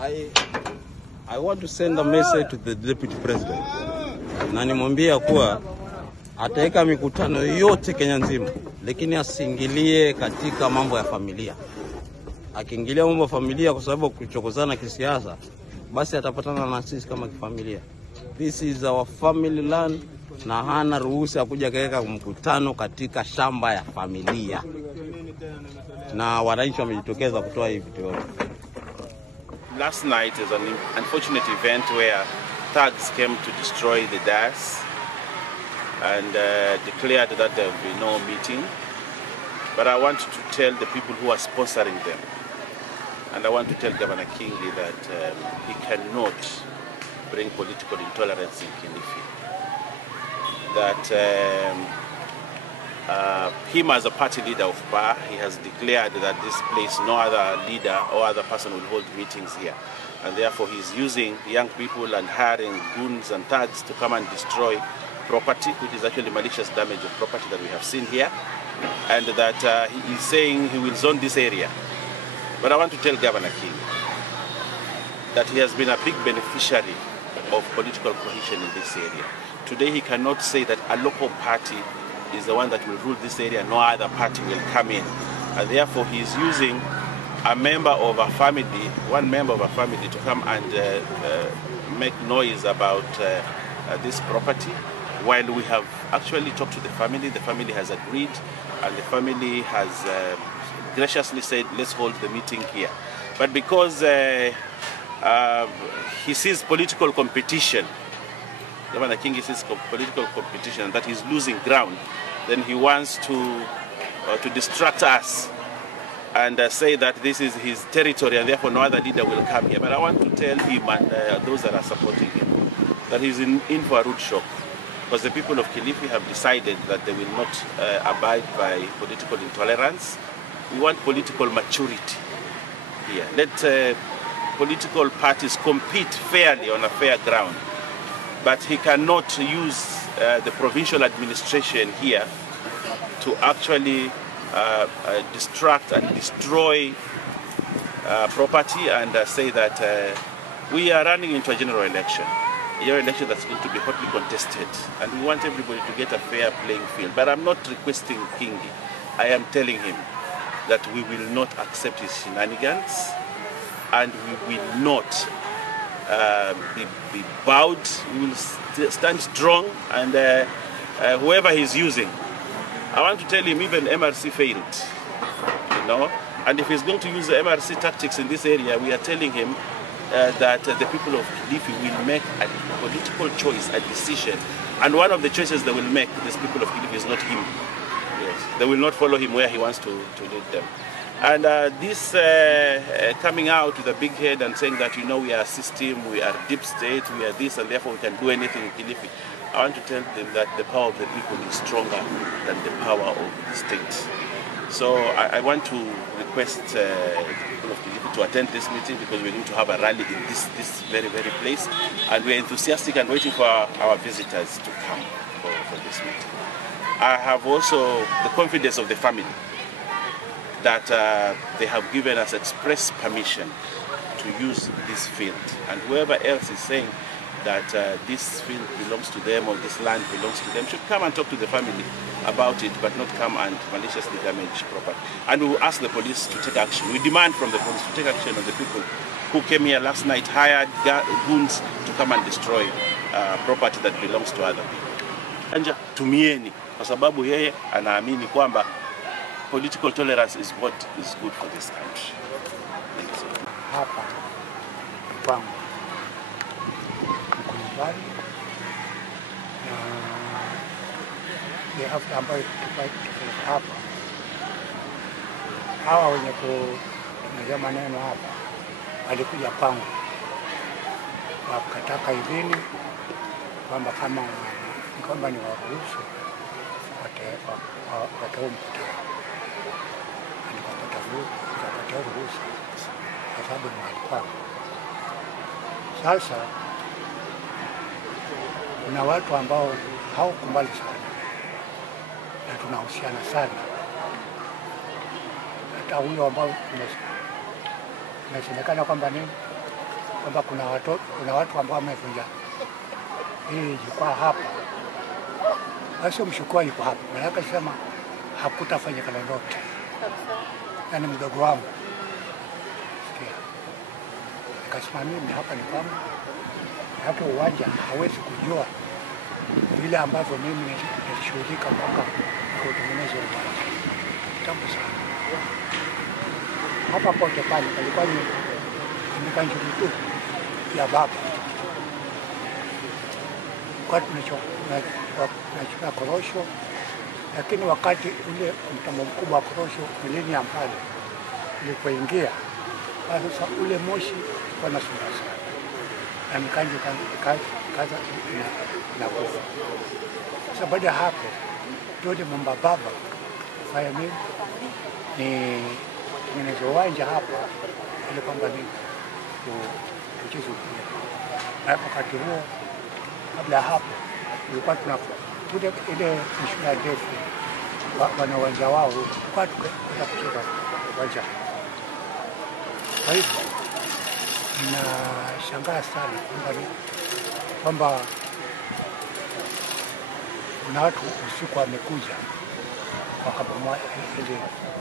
I want to send a message to the Deputy President. Na nimwambia kuwa ataweka mikutano yote Kenya nzima, lakini asiingilie katika mambo ya familia. Akiingilia mambo ya familia kwa sababu kuchokozana kisiasa, basi atapatana na sisi kama kifamilia. This is our family land na hana ruhusa kuja kaeka mkutano katika shamba ya familia. Na wananchi wamejitokeza kutoa hivi vitu yote. Last night is an unfortunate event where thugs came to destroy the dais and declared that there will be no meeting. But I want to tell the people who are sponsoring them, and I want to tell Governor Kingi that he cannot bring political intolerance in Kilifi. That him as a party leader of PA, he has declared that this place, no other leader or other person will hold meetings here. And therefore he's using young people and hiring goons and thugs to come and destroy property, which is actually malicious damage of property that we have seen here. And that he is saying he will zone this area. But I want to tell Governor King that he has been a big beneficiary of political cohesion in this area. Today he cannot say that a local party is the one that will rule this area, no other party will come in. And therefore he is using a member of a family, one member of a family to come and make noise about this property, while we have actually talked to the family has agreed, and the family has graciously said, let's hold the meeting here. But because he sees political competition, Governor Kingi sees political competition, that he's losing ground, then he wants to distract us and say that this is his territory and therefore no other leader will come here. But I want to tell him and those that are supporting him that he's in for a rude shock, because the people of Kilifi have decided that they will not abide by political intolerance. We want political maturity here. Let political parties compete fairly on a fair ground. But he cannot use the provincial administration here to actually distract and destroy property and say that we are running into a general election. A general election that's going to be hotly contested, and we want everybody to get a fair playing field. But I'm not requesting Kingi. I am telling him that we will not accept his shenanigans, and we will not be bowed. We will stand strong, and whoever he's using, I want to tell him even MRC failed, you know. And if he's going to use the MRC tactics in this area, we are telling him that the people of Kilifi will make a political choice, a decision, and one of the choices they will make, these people of Kilifi, is not him. Yes, they will not follow him where he wants to lead them. And this coming out with a big head and saying that, you know, we are a system, we are deep state, we are this, and therefore we can do anything in Kilifi. I want to tell them that the power of the people is stronger than the power of the state. So I want to request the people of Kilifi to attend this meeting, because we're going to have a rally in this very, very place. And we're enthusiastic and waiting for our visitors to come for this meeting. I have also the confidence of the family that they have given us express permission to use this field. And whoever else is saying that this field belongs to them or this land belongs to them should come and talk to the family about it, but not come and maliciously damage property. And we will ask the police to take action. We demand from the police to take action on the people who came here last night, hired goons to come and destroy property that belongs to other people. Anja tumieni, kwa sababu yeye anaamini kwamba political tolerance is what is good for this country. Thank you so much. Hapa kwangu mkumbali ni hafla ambayo tutafanya hapa. Hawa wenye kutumia maneno hapa walikuja kwangu wakataka idhini kwamba kama ni waruhusu watao mkutano. Nikapata ruhusa kwa sababu ni mahali kwangu. Sasa kuna watu ambao hawakumbali sana na tunahusiana sana. Hata huyo ambao tumesemekana kwamba ni kwamba kuna watu ambao wamevunja hii jukwaa hapa, basi mshukua yuko hapa. Maana sema hakutafanyika lolote. Yani mdogo wangu sikia, nikasema mimi hapa ni kwangu, hapo uwanja hawezi kujua vile ambavyo mimi nilishughulika mpaka kutengeneza uwanja kitambo sana. Hapa pote pale palikuwa ni kanjuri tu ya baba, kwa tunachukua korosho, lakini wakati ule mtambo mkubwa wa korosho milenia pale ilipoingia, sasa ule moshi wanasumba sana na mikanji kaza na kufa. Sasa baada ya hapo ndio mwamba baba fanya mimi ni tengeneza uwanja hapa ili kwamba ni kucheza mpira. Na wakati huo kabla ya hapo tulikuwa tunakuja ile shule ndefu wana uwanja wao kwa tukaenda kucheza uwanja. Kwa hivyo ninashangaa sana kwamba kuna watu usiku wamekuja wakabomoa ile